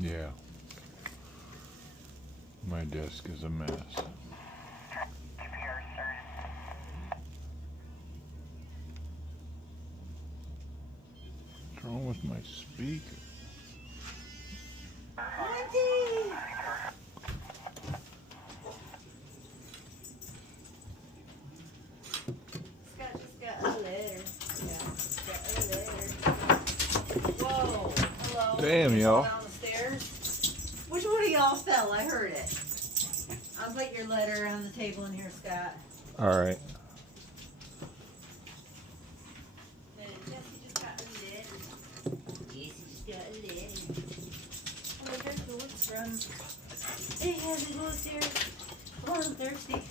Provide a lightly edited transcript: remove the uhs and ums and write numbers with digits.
Yeah. My desk is a mess. What's wrong with my speaker? Wendy! Scott just got a letter. Yeah, just got a letter. Whoa. Hello. Damn, y'all. Down the stairs. Which one of y'all fell? I heard it. I'll put your letter on the table in here, Scott. All right. Jesse just got a letter. Jesse just got a letter. Oh, there's the looks from. Hey, how's it go upstairs? Come on, I'm thirsty.